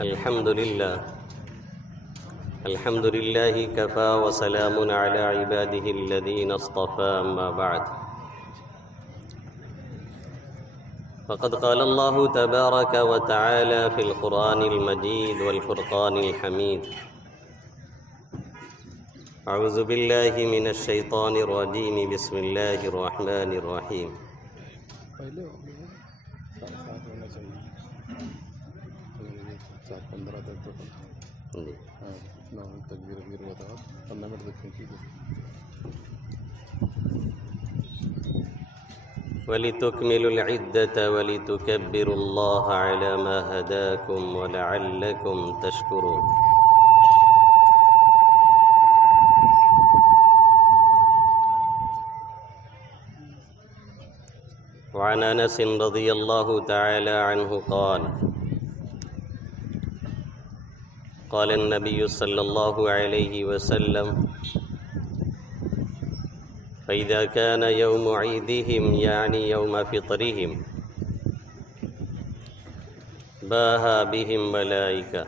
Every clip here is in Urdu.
الحمد لله كفى وسلام على عباده الذين اصطفى أما بعد فقد قال الله تبارك وتعالى في القرآن المجيد والفرقان الحميد أعوذ بالله من الشيطان الرجيم بسم الله الرحمن الرحيم وَلِتُكْمِلُوا الْعِدَّةَ وَلِتُكَبِّرُوا اللَّهَ عَلَى مَا هَدَاكُمْ وَلَعَلَّكُمْ تَشْكُرُونَ وعن أنس رضي الله تعالى عنه قال النبي صلى الله عليه وسلم فإذا كان يوم عيدهم يعني يوم فطرهم باها بهم ملائكة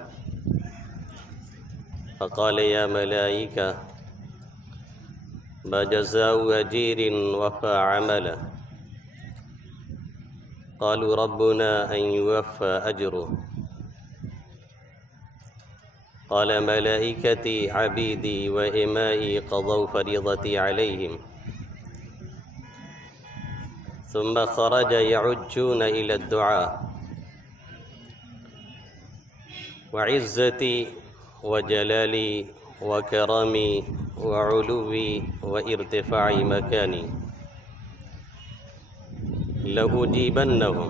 فقال يا ملائكة ما جزاء أجير وفى عمله قالوا ربنا أن يوفى أجره قال ملائكتي عبيدي وإمائي قضوا فريضتي عليهم ثم خرج يعجون إلى الدعاء وعزتي وجلالي وكرمي وعلوي وارتفاع مكاني لأجيبنهم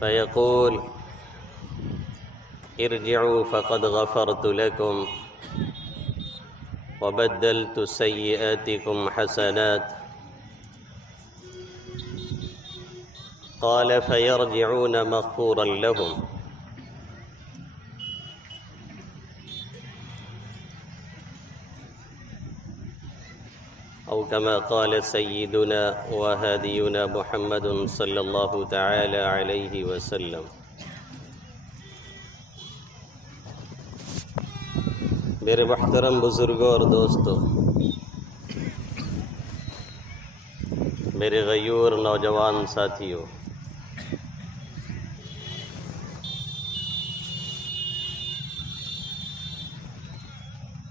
فيقول ارجعوا فقد غفرت لكم وبدلت سيئاتكم حسنات قال فيرجعون مغفورا لهم أو كما قال سيدنا وهادينا محمد صلی اللہ تعالی علیہ وسلم. میرے محترم بزرگوں اور دوستوں، میرے غیور نوجوان ساتھیوں،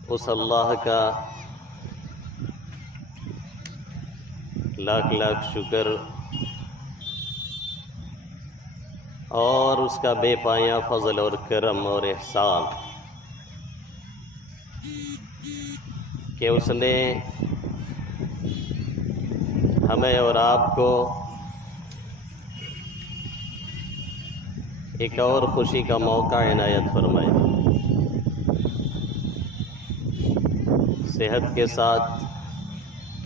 اس اللہ کا لاکھ لاکھ شکر اور اس کا بے پایاں فضل اور کرم اور احسان کہ اس نے ہمیں اور آپ کو ایک اور خوشی کا موقع عنایت فرمایا، صحت کے ساتھ،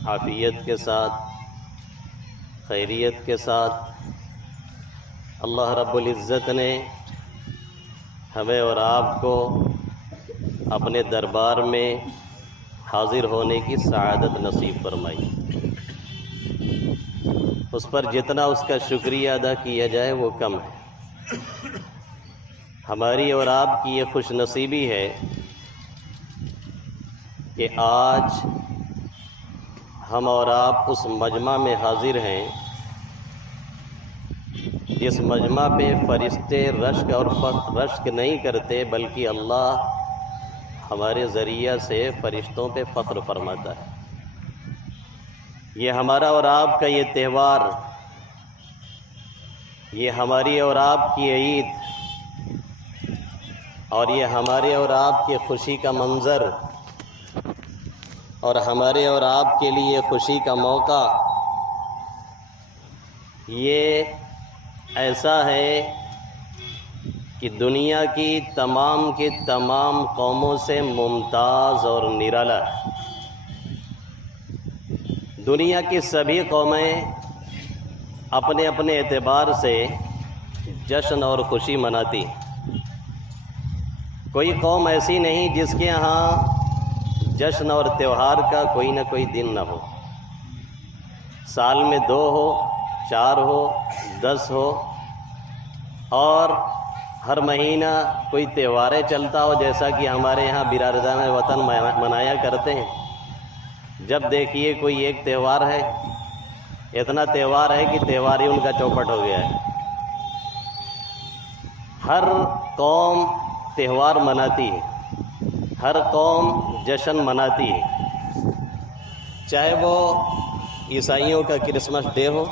عافیت کے ساتھ، خیریت کے ساتھ اللہ رب العزت نے ہمیں اور آپ کو اپنے دربار میں حاضر ہونے کی سعادت نصیب فرمائی. اس پر جتنا اس کا شکریہ ادا کیا جائے وہ کم ہے. ہماری اور آپ کی یہ خوش نصیبی ہے کہ آج ہم اور آپ اس مجمع میں حاضر ہیں جس مجمع پہ فرشتے رشک اور رشک نہیں کرتے، بلکہ اللہ ہمارے ذریعہ سے فرشتوں پہ فخر فرماتا ہے. یہ ہمارا اور آپ کا یہ تہوار، یہ ہماری اور آپ کی عید، اور یہ ہمارے اور آپ کی خوشی کا منظر اور ہمارے اور آپ کے لیے خوشی کا موقع، یہ ایسا ہے کہ دنیا کی تمام قوموں سے ممتاز اور نرالا ہے. دنیا کی سبھی قومیں اپنے اپنے اعتبار سے جشن اور خوشی مناتی. کوئی قوم ایسی نہیں جس کے ہاں جشن اور تہوار کا کوئی نہ کوئی دن نہ ہو. سال میں 2 ہو، 4 ہو، 10 ہو، اور ہر مہینہ کوئی تہواریں چلتا ہو جیسا کہ ہمارے یہاں برادران وطن منایا کرتے ہیں. جب دیکھیے کوئی ایک تہوار ہے، اتنا تہوار ہے کہ تہوار ہی ان کا چوپٹ ہو گیا ہے. ہر قوم تہوار مناتی ہے، ہر قوم جشن مناتی ہے، چاہے وہ عیسائیوں کا کرسمس ڈے ہو،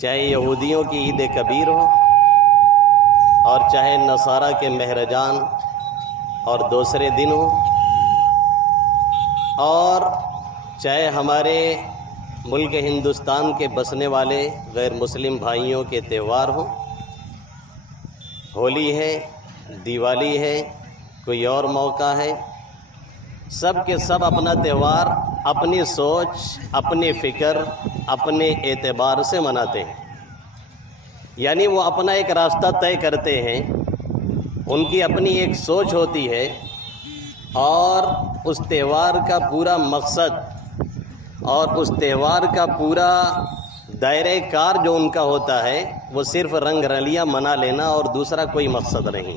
چاہے یہودیوں کی عید کبیر ہو، اور چاہے نصارہ کے مہرجان اور دوسرے دن ہو، اور چاہے ہمارے ملک ہندوستان کے بسنے والے غیر مسلم بھائیوں کے تہوار ہوں. ہولی ہے، دیوالی ہے، کوئی اور موقع ہے، سب کے سب اپنا تہوار اپنی سوچ، اپنی فکر، اپنے اعتبار سے مناتے ہیں. یعنی وہ اپنا ایک راستہ طے کرتے ہیں، ان کی اپنی ایک سوچ ہوتی ہے، اور اس تہوار کا پورا مقصد اور اس تہوار کا پورا دائرہ کار جو ان کا ہوتا ہے وہ صرف رنگ رلیاں منا لینا اور دوسرا کوئی مقصد نہیں.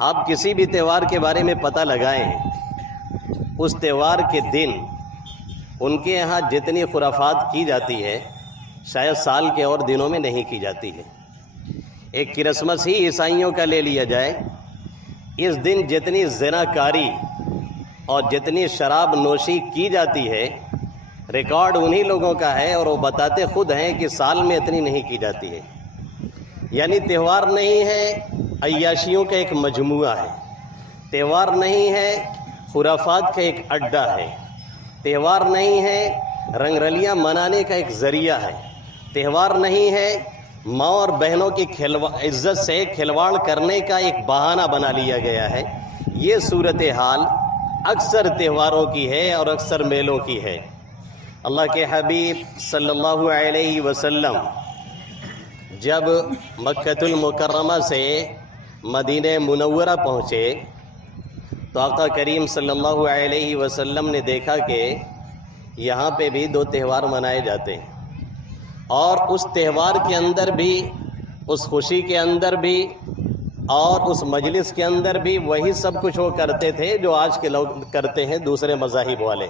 آپ کسی بھی تہوار کے بارے میں پتہ لگائیں، اس تہوار کے دن ان کے یہاں جتنی خرافات کی جاتی ہے شاید سال کے اور دنوں میں نہیں کی جاتی ہے. ایک کرسمس ہی عیسائیوں کا لے لیا جائے، اس دن جتنی زنا کاری اور جتنی شراب نوشی کی جاتی ہے ریکارڈ انہی لوگوں کا ہے، اور وہ بتاتے خود ہیں کہ سال میں اتنی نہیں کی جاتی ہے. یعنی تہوار نہیں ہے عیاشیوں کا ایک مجموعہ ہے، تہوار نہیں ہے خرافات کا ایک اڈا ہے، تہوار نہیں ہے رنگ رلیاں منانے کا ایک ذریعہ ہے، تہوار نہیں ہے ماں اور بہنوں کی عزت سے کھلواڑ کرنے کا ایک بہانہ بنا لیا گیا ہے. یہ صورتحال اکثر تہواروں کی ہے اور اکثر میلوں کی ہے. اللہ کے حبیب صلی اللہ علیہ وسلم جب مکۃ المکرمہ سے مدینہ منورہ پہنچے تو آقا کریم صلی اللہ علیہ وسلم نے دیکھا کہ یہاں پہ بھی 2 تہوار منائے جاتے ہیں، اور اس تہوار کے اندر بھی، اس خوشی کے اندر بھی اور اس مجلس کے اندر بھی وہی سب کچھ وہ کرتے تھے جو آج کے لوگ کرتے ہیں دوسرے مذاہب والے.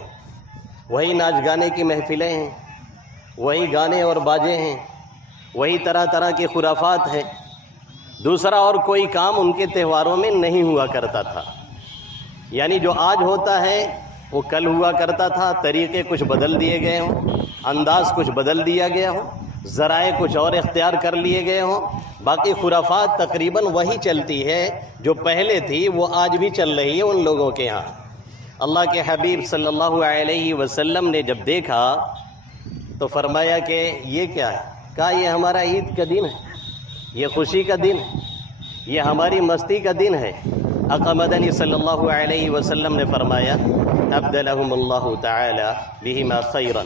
وہی ناچ گانے کی محفلیں ہیں، وہی گانے اور باجے ہیں، وہی طرح طرح کی خرافات ہیں. دوسرا اور کوئی کام ان کے تہواروں میں نہیں ہوا کرتا تھا. یعنی جو آج ہوتا ہے وہ کل ہوا کرتا تھا، طریقے کچھ بدل دیے گئے ہوں، انداز کچھ بدل دیا گیا ہو، ذرائع کچھ اور اختیار کر لیے گئے ہوں، باقی خرافات تقریباً وہی چلتی ہے جو پہلے تھی، وہ آج بھی چل رہی ہے ان لوگوں کے ہاں. اللہ کے حبیب صلی اللہ علیہ وسلم نے جب دیکھا تو فرمایا کہ یہ کیا ہے؟ کہا یہ ہمارا عید کا دن ہے، یہ خوشی کا دن ہے، یہ ہماری مستی کا دن ہے. آقا مدنی صلی اللہ علیہ وسلم نے فرمایا ابدلہم اللہ تعالی بہما خیرا،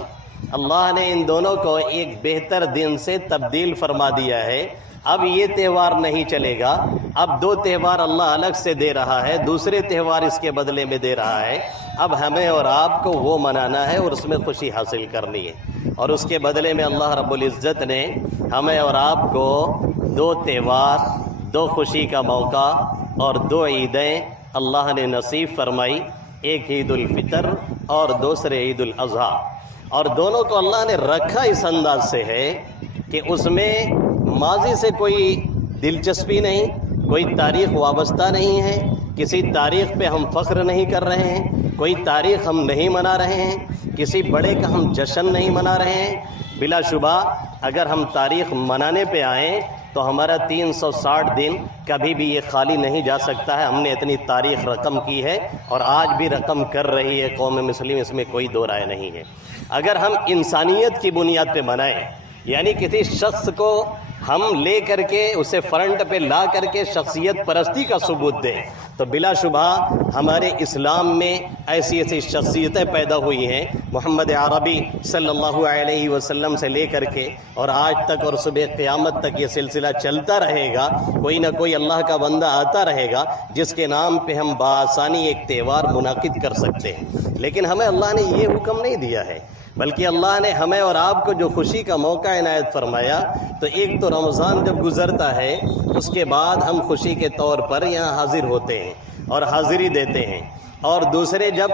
اللہ نے ان دونوں کو ایک بہتر دن سے تبدیل فرما دیا ہے. اب یہ تہوار نہیں چلے گا، اب 2 تہوار اللہ الگ سے دے رہا ہے، دوسرے تہوار اس کے بدلے میں دے رہا ہے. اب ہمیں اور آپ کو وہ منانا ہے اور اس میں خوشی حاصل کرنی ہے، اور اس کے بدلے میں اللہ رب العزت نے ہمیں اور آپ کو 2 تہوار، 2 خوشی کا موقع اور 2 عیدیں اللہ نے نصیب فرمائی. ایک عید الفطر اور دوسرے عید الاضحیٰ، اور دونوں کو اللہ نے رکھا اس انداز سے ہے کہ اس میں ماضی سے کوئی دلچسپی نہیں، کوئی تاریخ وابستہ نہیں ہے، کسی تاریخ پہ ہم فخر نہیں کر رہے ہیں، کوئی تاریخ ہم نہیں منا رہے ہیں، کسی بڑے کا ہم جشن نہیں منا رہے ہیں. بلا شبہ اگر ہم تاریخ منانے پہ آئیں تو ہمارا 360 دن کبھی بھی یہ خالی نہیں جا سکتا ہے. ہم نے اتنی تاریخ رقم کی ہے اور آج بھی رقم کر رہی ہے قوم مسلم، اس میں کوئی دو رائے نہیں ہے. اگر ہم انسانیت کی بنیاد پہ منائیں، یعنی کسی شخص کو ہم لے کر کے اسے فرنٹ پہ لا کر کے شخصیت پرستی کا ثبوت دیں، تو بلا شبہ ہمارے اسلام میں ایسی ایسی شخصیتیں پیدا ہوئی ہیں. محمد عربی صلی اللہ علیہ وسلم سے لے کر کے اور آج تک اور صبح قیامت تک یہ سلسلہ چلتا رہے گا. کوئی نہ کوئی اللہ کا بندہ آتا رہے گا جس کے نام پہ ہم بآسانی ایک تہوار منعقد کر سکتے ہیں. لیکن ہمیں اللہ نے یہ حکم نہیں دیا ہے. بلکہ اللہ نے ہمیں اور آپ کو جو خوشی کا موقع عنایت فرمایا، تو ایک تو رمضان جب گزرتا ہے اس کے بعد ہم خوشی کے طور پر یہاں حاضر ہوتے ہیں اور حاضری دیتے ہیں، اور دوسرے جب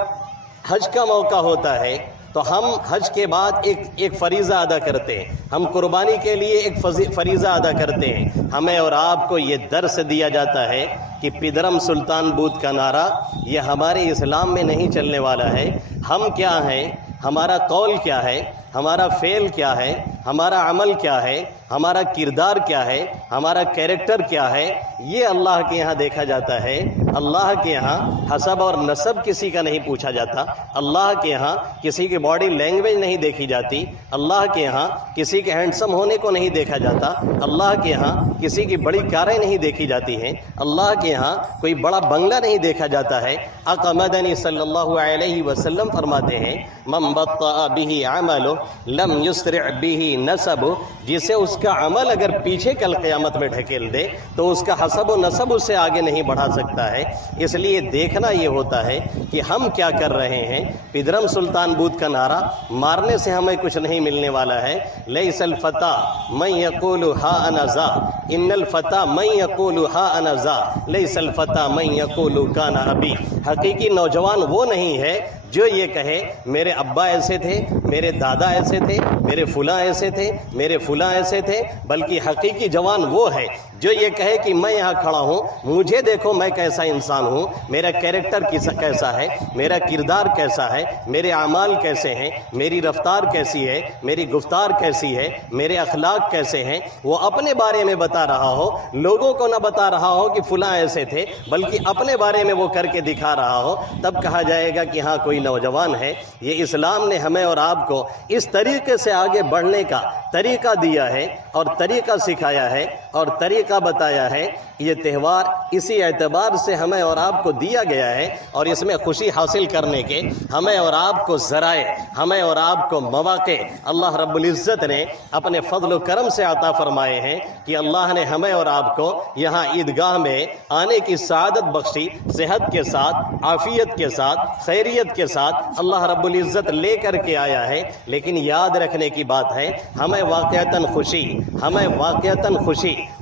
حج کا موقع ہوتا ہے تو ہم حج کے بعد ایک فریضہ ادا کرتے ہیں، ہم قربانی کے لیے ایک فریضہ ادا کرتے ہیں۔ ہمیں اور آپ کو یہ درس دیا جاتا ہے کہ پدرم سلطان بود کا نعرہ یہ ہمارے اسلام میں نہیں چلنے والا ہے۔ ہم کیا ہیں، ہمارا قول کیا ہے، ہمارا فعل کیا ہے، ہمارا عمل کیا ہے، ہمارا کردار کیا ہے، ہمارا کیریکٹر کیا ہے، یہ اللہ کے یہاں دیکھا جاتا ہے۔ اللہ کے یہاں حسب اور نسب کسی کا نہیں پوچھا جاتا، اللہ کے یہاں کسی کی باڈی لینگویج نہیں دیکھی جاتی، اللہ کے یہاں کسی کے ہینڈسم ہونے کو نہیں دیکھا جاتا، اللہ کے یہاں کسی کی بڑی کاریں نہیں دیکھی جاتی ہیں، اللہ کے یہاں کوئی بڑا بنگلہ نہیں دیکھا جاتا ہے۔ آقا مدنی صلی اللہ علیہ وسلم فرماتے ہیں من بطأ به عمله لم يسرع به نسبه، جسے اس کا عمل اگر پیچھے کل قیامت میں ڈھکیل دے تو اس کا حسب و نسب اس سے آگے نہیں بڑھا سکتا ہے۔ اس لیے دیکھنا یہ ہوتا ہے کہ ہم کیا کر رہے ہیں۔ پدرم سلطان بود کا نعرہ مارنے سے ہمیں کچھ نہیں ملنے والا ہے۔ لیس الفتى من يقول ها انا ذا ان الفتى من يقول ها انا ذا لیس الفتى من يقول كان ابي، حقیقی نوجوان وہ نہیں ہے جو یہ کہے میرے ابا ایسے تھے، میرے دادا ایسے تھے، میرے فلاں ایسے تھے، میرے فلاں ایسے تھے، بلکہ حقیقی جوان وہ ہے جو یہ کہے کہ میں یہاں کھڑا ہوں، مجھے دیکھو میں کیسا انسان ہوں، میرا کیریکٹر کیسا ہے، میرا کردار کیسا ہے، میرے اعمال کیسے ہیں، میری رفتار کیسی ہے، میری گفتار کیسی ہے، میرے اخلاق کیسے ہیں، وہ اپنے بارے میں بتا رہا ہو، لوگوں کو نہ بتا رہا ہو کہ فلاں ایسے تھے، بلکہ اپنے بارے میں وہ کر کے دکھا رہا ہو، تب کہا جائے گا کہ ہاں کوئی نوجوان ہے۔ یہ اسلام نے ہمیں اور آپ کو اس طریقے سے آگے بڑھنے کا طریقہ دیا ہے اور طریقہ سکھایا ہے اور طریقہ بتایا ہے۔ یہ تہوار اسی اعتبار سے ہمیں اور آپ کو دیا گیا ہے، اور اس میں خوشی حاصل کرنے کے ہمیں اور آپ کو ذرائع، ہمیں اور آپ کو مواقع اللہ رب العزت نے اپنے فضل و کرم سے عطا فرمائے ہیں کہ اللہ نے ہمیں اور آپ کو یہاں عیدگاہ میں آنے کی سعادت بخشی، صحت کے ساتھ، عافیت کے ساتھ، خیریت کے ساتھ اللہ رب العزت لے کر کے آیا ہے۔ لیکن یاد رکھنے کی بات ہے ہمیں واقعتاً خوشی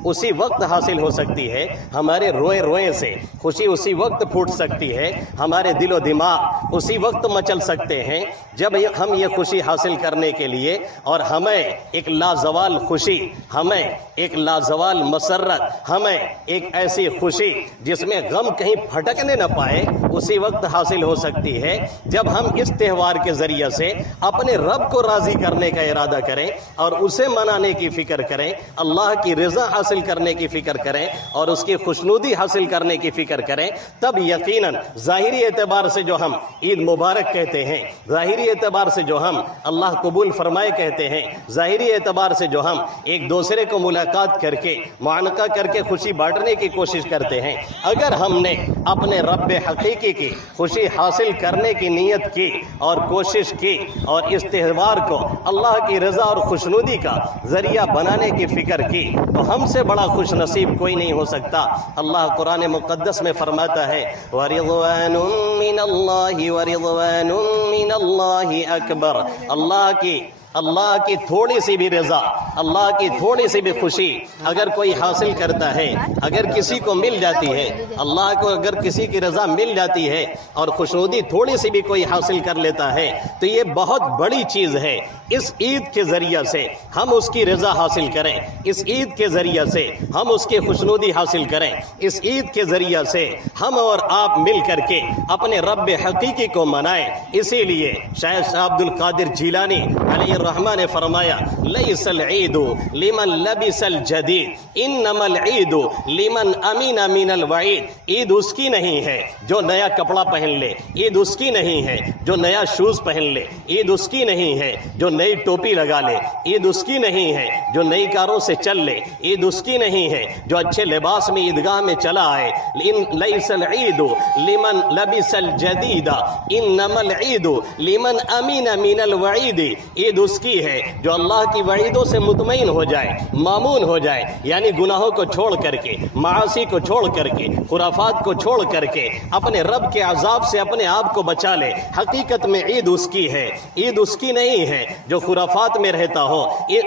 اسی وقت حاصل ہو سکتی ہے، ہمارے روئے سے خوشی اسی وقت پھوٹ سکتی ہے، ہمارے دل و دماغ اسی وقت مچل سکتے ہیں جب ہم یہ خوشی حاصل کرنے کے لیے، اور ہمیں ایک لازوال خوشی، ہمیں ایک لازوال مسرت، ہمیں ایک ایسی خوشی جس میں غم کہیں پھٹکنے نہ پائے، اسی وقت حاصل ہو سکتی ہے جب ہم اس تہوار کے ذریعے سے اپنے رب کو راضی کرنے کا ارادہ کریں اور اسے منانے کی فکر کریں، اللہ کی رضا حاصل کرنے کی فکر کریں اور اس کی خوشنودی حاصل کرنے کی فکر کریں، تب یقیناً ظاہری اعتبار سے جو ہم عید مبارک کہتے ہیں، ظاہری اعتبار سے جو ہم اللہ قبول فرمائے کہتے ہیں، ظاہری اعتبار سے جو ہم ایک دوسرے کو ملاقات کر کے معانقہ کر کے خوشی بانٹنے کی کوشش کرتے ہیں، اگر ہم نے اپنے رب حقیقی کی خوشی حاصل کرنے کی نیت کی اور کوشش کی اور اس تہوار کو اللہ کی رضا اور خوشنودی کا ذریعہ بنانے کی فکر کی، تو ہم سے بڑا خوش نصیب کوئی نہیں ہو سکتا۔ اللہ قرآن مقدس میں فرماتا ہے وَرِضْوَانٌ مِّنَ اللَّهِ وَرِضْوَانٌ مِّنَ اللَّهِ أَكْبَرُ، اللہ کی تھوڑی سی بھی رضا، اللہ کی تھوڑی سی بھی خوشی اگر کوئی حاصل کرتا ہے، اگر کسی کو مل جاتی ہے، اللہ کو اگر کسی کی رضا مل جاتی ہے اور خوشنودی تھوڑی سی بھی کوئی حاصل کر لیتا ہے تو یہ بہت بڑی چیز ہے۔ اس عید کے ذریعہ سے ہم اس کی رضا حاصل کریں، اس عید کے ذریعہ سے ہم اس کی خوشنودی حاصل کریں، اس عید کے ذریعہ سے ہم اور آپ مل کر کے اپنے رب حقیقی کو منائیں۔ اسی لیے شیخ عبد القادر جیلانی علیہ الرحمن نے فرمایا لیس العید لمن لبس الجدید انما العید لمن امین من الوعید، عید اس کی نہیں ہے جو نیا کپڑا پہن لے، عید اس کی نہیں ہے جو نیا شوز پہن لے، عید اس کی نہیں ہے جو نئی ٹوپی لگا لے، عید اس کی نہیں ہے جو نئی کاروں سے چل لے، عید عید اس کی نہیں ہے جو اچھے لباس میں عیدگاہ میں چلا آئے. لیس العید لمن لبس الجدید انما العید لمن امین من الوعید. عید اس کی ہے جو اللہ کی وعیدوں سے مطمئن ہو جائے، مامون ہو جائے، یعنی گناہوں کو چھوڑ کر کے، معاصی کو چھوڑ کر کے، خرافات کو چھوڑ کر کے اپنے رب کے عذاب سے اپنے آپ کو بچا لے. حقیقت میں عید اس کی ہے، عید اس کی نہیں ہے جو خرافات میں رہتا ہو.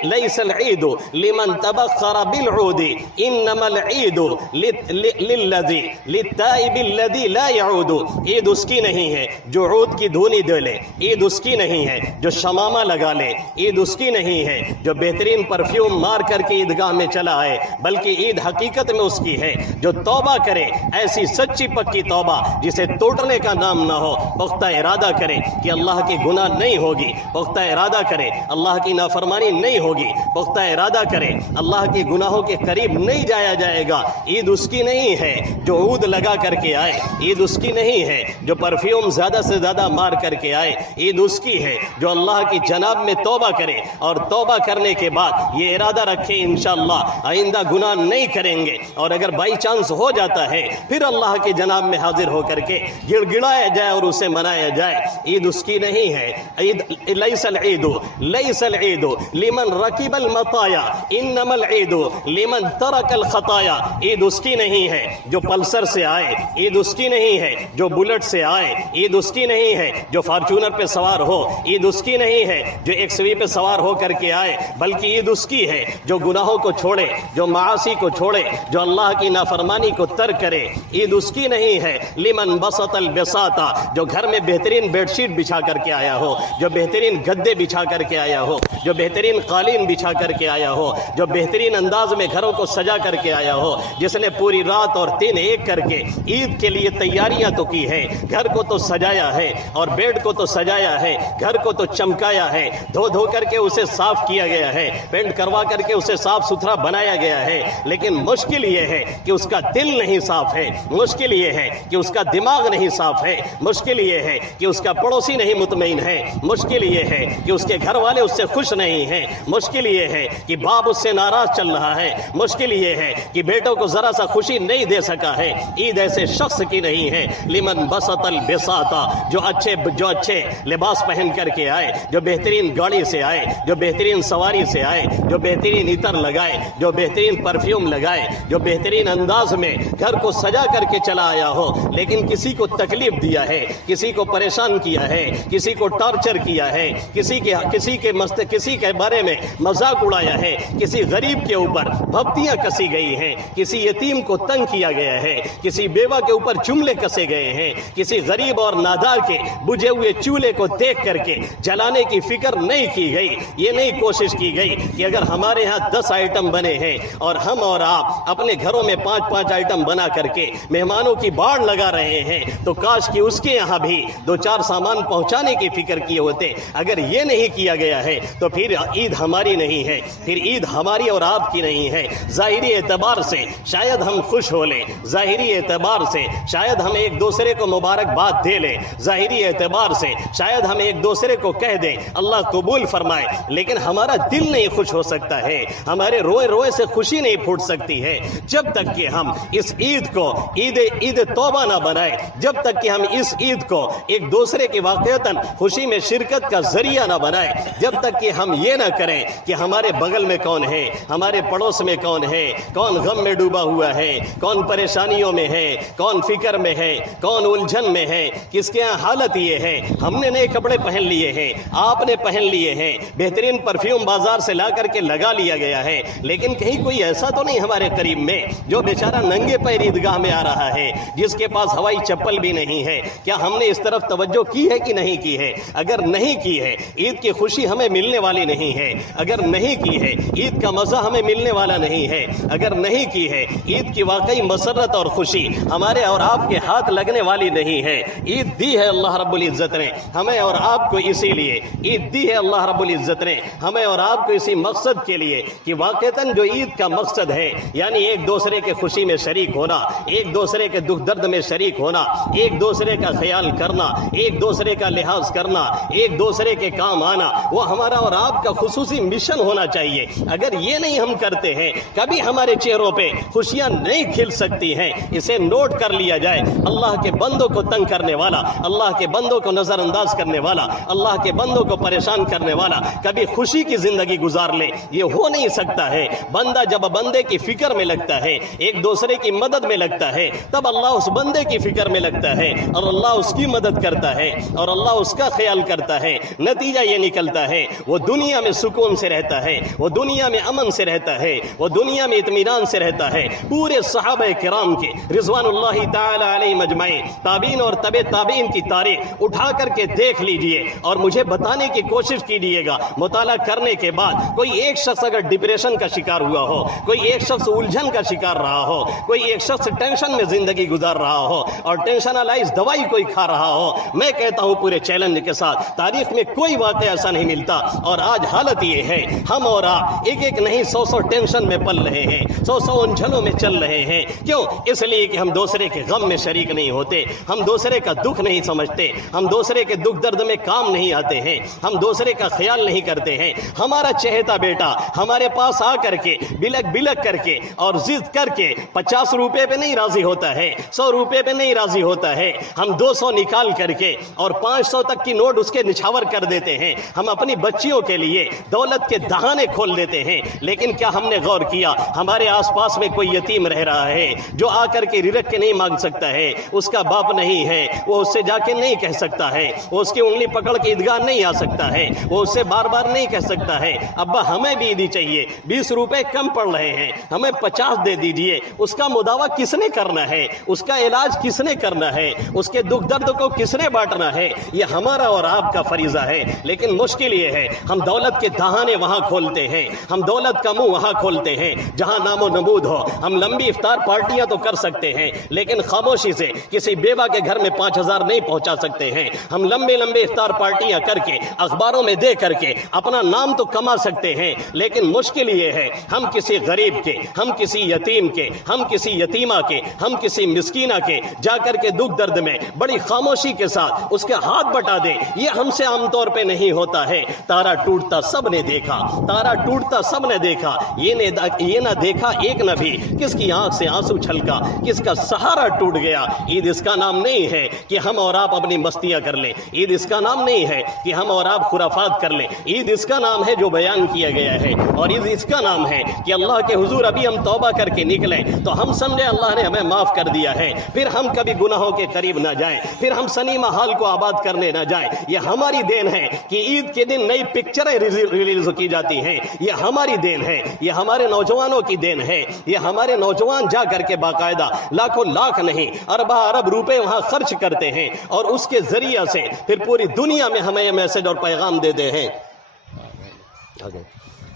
لیس العید لمن تبخر بالعود انما العید للذی للتائب الذی لا يعود. عید اس کی نہیں ہے جو عود کی دھونی دے لے، عید اس کی نہیں ہے جو شمامہ لگا لے، عید اس کی نہیں ہے جو بہترین پرفیوم مار کر کے عیدگاہ میں چلا آئے، بلکہ عید حقیقت میں اس کی ہے جو توبہ کرے، ایسی سچی پکی توبہ جسے توڑنے کا نام نہ ہو. پختہ ارادہ کرے کہ اللہ کی گناہ نہیں ہوگی، پختہ ارادہ کرے اللہ کی نافرمانی نہیں ہوگی، پختہ ارادہ کرے اللہ کی گناہوں کے قریب نہیں جایا جائے گا. عید اس کی نہیں ہے جو عود لگا کر کے آئے، عید اس کی نہیں ہے جو پرفیوم زیادہ سے زیادہ مار کر کے آئے. عید اس کی ہے جو اللہ کی جناب میں توبہ کرے اور توبہ کرنے کے بعد یہ ارادہ رکھے انشاءاللہ آئندہ گناہ نہیں کریں گے، اور اگر بائی چانس ہو جاتا ہے پھر اللہ کی جناب میں حاضر ہو کر کے گڑ گڑایا جائے اور اسے منایا جائے. عید اس کی نہیں ہے. عید لیس العید لیس العید لمن رکب المطایا انما العید لمن ترک الخطایا. عید اس کی نہیں ہے جو پلسر سے آئے، عید اس کی نہیں ہے جو بلٹ سے آئے، عید اس کی نہیں ہے جو فارچونر پہ سوار ہو، عید اس کی نہیں ہے جو ایک سوی پہ سوار ہو کر کے آئے، بلکہ عید اس کی ہے جو گناہوں کو چھوڑے، جو معاصی کو چھوڑے، جو اللہ کی نافرمانی کو ترک کرے. عید اس کی نہیں ہے لمن بسط البساطا، جو گھر میں بہترین بیڈ شیٹ بچھا کر کے آیا ہو، جو بہترین گدے بچھا کر کے آیا ہو، جو بہترین قالین بچھا کر کے آیا ہو، جو بہترین انداز میں گھروں کو سجا کر کے آیا ہو، جس نے پوری رات اور دن ایک کر کے عید کے لیے تیاریاں تو کی ہے، گھر کو تو سجایا ہے اور بیڈ کو تو سجایا ہے، گھر کو تو چمکایا ہے، دھو کر کے اسے صاف کیا گیا ہے، پینٹ کروا کر کے اسے صاف ستھرا بنایا گیا ہے. لیکن مشکل یہ ہے کہ اس کا دل نہیں صاف ہے، مشکل یہ ہے کہ اس کا دماغ نہیں صاف ہے، مشکل یہ ہے کہ اس کا پڑوسی نہیں مطمئن ہے، مشکل یہ ہے کہ اس کے گھر والے اس سے خوش نہیں ہیں، مشکل یہ ہے کہ باپ اس سے ناراض چل رہا ہے، مشکل یہ ہے کہ بیٹوں کو ذرا سا خوشی نہیں دے سکا ہے. عید ایسے شخص کی نہیں ہے لمن بسط البساطا، جو اچھے لباس پہن کر کے آئے، جو بہترین گاڑی سے آئے، جو بہترین سواری سے آئے، جو بہترین عطر لگائے، جو بہترین پرفیوم لگائے، جو بہترین انداز میں گھر کو سجا کر کے چلا آیا ہو، لیکن کسی کو تکلیف دیا ہے، کسی کو پریشان کیا ہے، کسی کو ٹارچر کیا ہے، کسی کے بارے میں مذاق اڑایا ہے، کسی غریب کے اوپر بھپتیاں کسی گئی ہیں، کسی یتیم کو تنگ کیا گیا ہے، کسی بیوہ کے اوپر جملے کسے گئے ہیں، کسی غریب اور نادار کے بجھے ہوئے چولہے کو دیکھ کر کے جلانے کی فکر نہیں کی گئی. یہ نہیں کوشش کی گئی کہ اگر ہمارے ہاں 10 آئٹم بنے ہیں اور ہم اور آپ اپنے گھروں میں 5 آئٹم بنا کر کے مہمانوں کی باڑ لگا رہے ہیں تو کاش کہ اس کے یہاں بھی 2-4 سامان پہنچانے کی فکر کیے ہوتے. اگر یہ نہیں کیا گیا ہے تو پھر عید ہماری نہیں ہے، پھر عید ہماری اور آپ کی نہیں ہے. ظاہری اعتبار سے شاید ہم خوش ہو لیں، ظاہری اعتبار سے شاید ہم ایک دوسرے کو مبارکباد دے لیں، ظاہری اعتبار سے شاید ہم ایک دوسرے کو کہہ دیں اللہ قبول فرمائے، لیکن ہمارا دل نہیں خوش ہو سکتا ہے، ہمارے روئے روئے سے خوشی نہیں پھوٹ سکتی ہے جب تک کہ ہم اس عید کو عید توبہ نہ بنائے، جب تک کہ ہم اس عید کو ایک دوسرے کی واقعتاً خوشی میں شرکت کا ذریعہ نہ بنائے، جب تک کہ ہم یہ نہ کریں کہ ہمارے بغل میں کون ہے، ہمارے پڑوس میں کون ہے، کون غم میں ڈوبا ہوا ہے، کون پریشانیوں میں ہے، کون فکر میں ہے، کون الجھن میں ہے، کس کے یہاں حالت یہ ہے. ہم نے نئے کپڑے پہن لیے ہیں، آپ نے پہن لیے ہیں، بہترین پرفیوم بازار سے لا کر کے لگا لیا گیا ہے، لیکن کہیں کوئی ایسا تو نہیں ہمارے قریب میں جو بیچارہ ننگے پیر عیدگاہ میں آ رہا ہے، جس کے پاس ہوائی چپل بھی نہیں ہے. کیا ہم نے اس طرف توجہ کی ہے کہ نہیں کی ہے؟ اگر نہیں کی ہے عید کی خوشی ہمیں ملنے والی نہیں ہے، اگر نہیں کی ہے عید کا مزہ ہمیں ملنے والا نہیں ہے، اگر نہیں کی ہے عید کی واقعی مسرت اور خوشی ہمارے اور آپ کے ہاتھ لگنے والی نہیں ہے. عید دی ہے اللہ رب العزت نے ہمیں اور آپ کو، اسی لیے عید دی ہے اللہ رب العزت نے ہمیں اور آپ کو اسی مقصد کے لیے کہ واقعتاً جو عید کا مقصد ہے یعنی ایک دوسرے کے خوشی میں شریک ہونا، ایک دوسرے کے دکھ درد میں شریک ہونا، ایک دوسرے کا خیال کرنا، ایک دوسرے کا لحاظ کرنا، ایک دوسرے کے کام آنا، وہ ہمارا اور آپ کا خصوصی مشن ہونا چاہیے. اگر یہ نہیں ہم کرتے کرتے ہیں کبھی ہمارے چہروں پہ خوشیاں نہیں کھل سکتی ہیں. اسے نوٹ کر لیا جائے. اللہ کے بندوں کو تنگ کرنے والا, اللہ کے بندوں کو نظر انداز کرنے والا, اللہ کے بندوں کو پریشان کرنے والا کبھی خوشی کی زندگی گزار لے, یہ ہو نہیں سکتا ہے. بندہ جب بندے کی فکر میں لگتا ہے, ایک دوسرے کی مدد میں لگتا ہے, تب اللہ اس بندے کی فکر میں لگتا ہے اور اللہ اس کی مدد کرتا ہے اور اللہ اس کا خیال کرتا ہے. نتیجہ یہ نکلتا ہے وہ دنیا میں سکون سے رہتا ہے, وہ دنیا میں امن سے رہتا ہے, وہ دنیا میں اطمینان سے رہتا ہے. پورے صحابہ کرام کے رضوان اللہ تعالی علیہ مجمعین, تابعین اور تبع تابعین کی تاریخ اٹھا کر کے دیکھ لیجئے اور مجھے بتانے کی کوشش کیجئے گا. مطالعہ کرنے کے بعد کوئی ایک شخص اگر ڈپریشن کا شکار ہوا ہو, کوئی ایک شخص الجھن کا شکار رہا ہو, کوئی ایک شخص ٹینشن میں زندگی گزار رہا ہو اور ٹینشنالائز دوائی کوئی کھا رہا ہو, میں کہتا ہوں پورے چیلنج کے ساتھ تاریخ میں کوئی واقعہ ایسا نہیں ملتا. اور آج حالت یہ ہے ہم اور آپ ایک ایک نہیں 100 ٹینشن میں پل رہے ہیں, 100 الجھنوں میں چل رہے ہیں. کیوں؟ اس لیے کہ ہم دوسرے کے غم میں شریک نہیں ہوتے, ہم دوسرے کا دکھ نہیں سمجھتے, ہم دوسرے کے دکھ درد میں کام نہیں آتے ہیں, ہم دوسرے کا خیال نہیں کرتے ہیں. ہمارا چہیتا بیٹا ہمارے پاس آ کر کے بلک بلک کر کے اور ضد کر کے 50 روپے پہ نہیں راضی ہوتا ہے, 100 روپے پہ نہیں راضی ہوتا ہے. ہم 200 نکال کر کے اور 500 تک کی نوٹ اس کے نچھاور کر دیتے ہیں. ہم اپنی بچیوں کے لیے دولت کے دہانے کھول دیتے ہیں. لیکن کیا ہم نے غور کیا ہمارے آس پاس میں کوئی یتیم رہ رہا ہے جو آ کر کے رڑک کے نہیں مانگ سکتا ہے, اس کا باپ نہیں ہے, وہ اس سے جا کے نہیں کہہ سکتا ہے, وہ اس کی انگلی پکڑ کے عیدگاہ نہیں آ سکتا ہے, وہ اس سے بار بار نہیں کہہ سکتا ہے ابا ہمیں بھی عیدی چاہیے, 20 روپے کم پڑ رہے ہیں, ہمیں 50 دے دیجئے. اس کا مداوع کس نے کرنا ہے, اس کا علاج کس نے کرنا ہے, اس کے دکھ درد کو کس نے بانٹنا ہے؟ یہ ہمارا اور آپ کا فریضہ ہے. لیکن مشکل یہ ہے ہم دولت کے دہانے وہاں کھولتے ہیں, ہم دولت کا منہ وہاں کھولتے ہیں جہاں نام و نمود ہو. ہم لمبی افطار پارٹیاں تو کر سکتے ہیں لیکن خاموشی سے کسی بیوہ کے گھر میں 5000 نہیں پہنچا سکتے ہیں. ہم لمبے لمبے افطار پارٹیاں کر کے اخباروں میں دے کر کے اپنا نام تو کما سکتے ہیں, لیکن مشکل یہ ہے ہم کسی غریب کے, ہم کسی یتیم کے, ہم کسی یتیمہ کے, ہم کسی مسکینہ کے جا کر کے دکھ درد میں بڑی خاموشی کے ساتھ اس کے ہاتھ بٹا دیں. یہ ہم سے عام طور پہ نہیں ہوتا ہے. تارا ٹوٹتا سب نے دیکھا, تارا ٹوٹتا سب نے دیکھا, یہ نہ دیکھا ایک نہ بھی کس کی آنکھ سے آنسو چھلکا, کس کا سہارا ٹوٹ گیا. عید اس کا نام نہیں ہے کہ ہم اور آپ اپنی مستیاں کر لیں, عید اس کا نام نہیں ہے کہ ہم اور آپ خرافات کر لیں. عید اس کا نام ہے جو بیان کیا گیا ہے, اور عید اس کا نام ہے کہ اللہ کے حضور ابھی ہم توبہ کر کے نکلیں تو ہم سمجھیں اللہ نے ہمیں معاف کر دیا ہے, پھر ہم کبھی گناہوں کے قریب نہ جائیں, پھر ہم سنیمہ حال کو آباد کرنے نہ جائیں. یہ ہماری دین ہے کہ عید کے دن نئی پکچریں ریلیز کی جاتی ہیں, یہ ہماری دین ہے, یہ ہمارے نوجوانوں کی دین ہے. یہ ہمارے نوجوان جا کر کے باقاعدہ لاکھوں لاکھ نہیں اربہ ارب روپے وہاں خرچ کرتے ہیں اور اس کے ذریعہ سے پھر پوری دنیا میں ہمیں یہ میسج اور پیغام دیتے ہیں,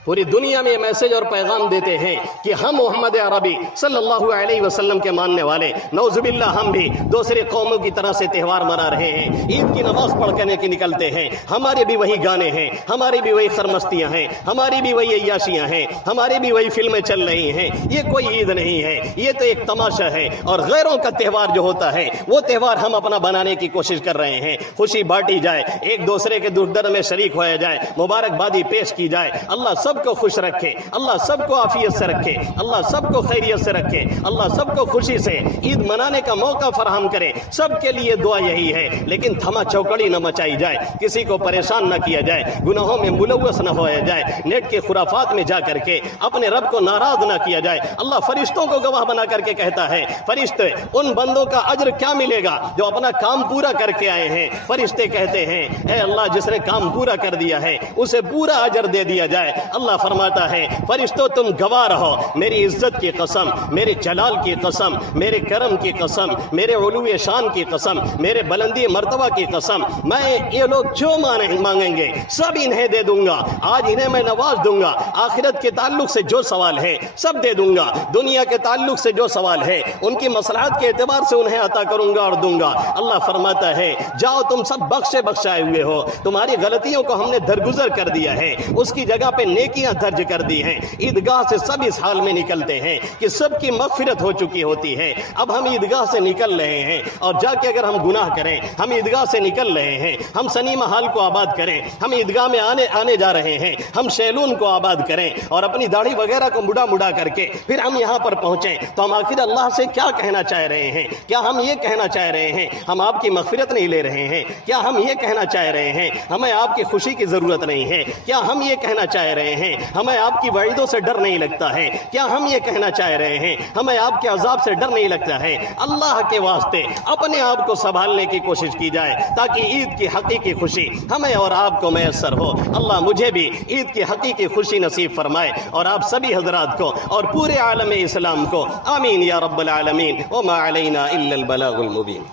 پوری دنیا میں یہ میسج اور پیغام دیتے ہیں کہ ہم محمد عربی صلی اللہ علیہ وسلم کے ماننے والے, نعوذ باللہ ہم بھی دوسری قوموں کی طرح سے تہوار منا رہے ہیں, عید کی نماز پڑھ کرنے کے نکلتے ہیں. ہمارے بھی وہی گانے ہیں, ہماری بھی وہی خرمستیاں ہیں, ہماری بھی وہی عیاشیاں ہیں, ہماری بھی وہی فلمیں چل رہی ہیں. یہ کوئی عید نہیں ہے, یہ تو ایک تماشا ہے. اور غیروں کا تہوار جو ہوتا ہے وہ تہوار ہم اپنا بنانے کی کوشش کر رہے ہیں. خوشی بانٹی جائے, ایک دوسرے کے دکھ درد میں شریک ہوا جائے, مبارکبادی پیش کی جائے. اللہ سب کو خوش رکھے, اللہ سب کو عافیت سے رکھے, اللہ سب کو خیریت سے رکھے, اللہ سب کو خوشی سے عید منانے کا موقع فراہم کرے. سب کے لیے دعا یہی ہے, لیکن تھما چوکڑی نہ مچائی جائے, کسی کو پریشان نہ کیا جائے, گناہوں میں ملوث نہ ہوا جائے, نیٹ کے خرافات میں جا کر کے اپنے رب کو ناراض نہ کیا جائے. اللہ فرشتوں کو گواہ بنا کر کے کہتا ہے, فرشتے ان بندوں کا اجر کیا ملے گا جو اپنا کام پورا کر کے آئے ہیں. فرشتے کہتے ہیں اے اللہ جس نے کام پورا کر دیا ہے اسے پورا اجر دے دیا جائے. اللہ فرماتا ہے فرشتوں تم گواہ رہو, میری عزت کی قسم, میرے جلال کی قسم, میرے کرم کی قسم, میرے علو شان کی قسم, میرے بلندی مرتبہ کی قسم, میں یہ لوگ جو مانگیں گے سب انہیں دے دوں گا. آج انہیں میں نواز دوں گا, آخرت کے تعلق سے جو سوال ہے سب دے دوں گا, دنیا کے تعلق سے جو سوال ہے ان کی مصلحت کے اعتبار سے انہیں عطا کروں گا اور دوں گا. اللہ فرماتا ہے جاؤ تم سب بخشائے ہوئے ہو, تمہاری غلطیوں کو ہم نے درگزر کر دیا ہے, اس کی جگہ پہ نیکی نیکیاں درج کر دی ہیں. عیدگاہ سے سب اس حال میں نکلتے ہیں کہ سب کی مغفرت ہو چکی ہوتی ہے. اب ہم عیدگاہ سے نکل رہے ہیں اور جا کے اگر ہم گناہ کریں, ہم عیدگاہ سے نکل رہے ہیں, ہم سنیما ہال کو آباد کریں, ہم عیدگاہ میں آنے جا رہے ہیں, ہم سیلون کو آباد کریں اور اپنی داڑھی وغیرہ کو مڑا کر کے پھر ہم یہاں پر پہنچیں, تو ہم آخر اللہ سے کیا کہنا چاہ رہے ہیں؟ کیا ہم یہ کہنا چاہ رہے ہیں ہم آپ کی مغفرت نہیں لے رہے ہیں؟ کیا ہم یہ کہنا چاہ رہے ہیں ہمیں آپ کی خوشی کی ضرورت نہیں ہے؟ کیا ہم یہ کہنا چاہ رہے ہیں ہمیں آپ کی وعیدوں سے ڈر نہیں لگتا ہے؟ کیا ہم یہ کہنا چاہ رہے ہیں ہمیں آپ کے عذاب سے ڈر نہیں لگتا ہے؟ اللہ کے واسطے اپنے آپ کو سنبھالنے کی کوشش کی جائے تاکہ عید کی حقیقی خوشی ہمیں اور آپ کو میسر ہو. اللہ مجھے بھی عید کی حقیقی خوشی نصیب فرمائے اور آپ سبھی حضرات کو اور پورے عالم اسلام کو. آمین یا رب العالمین. وما علینا الا البلاغ المبین.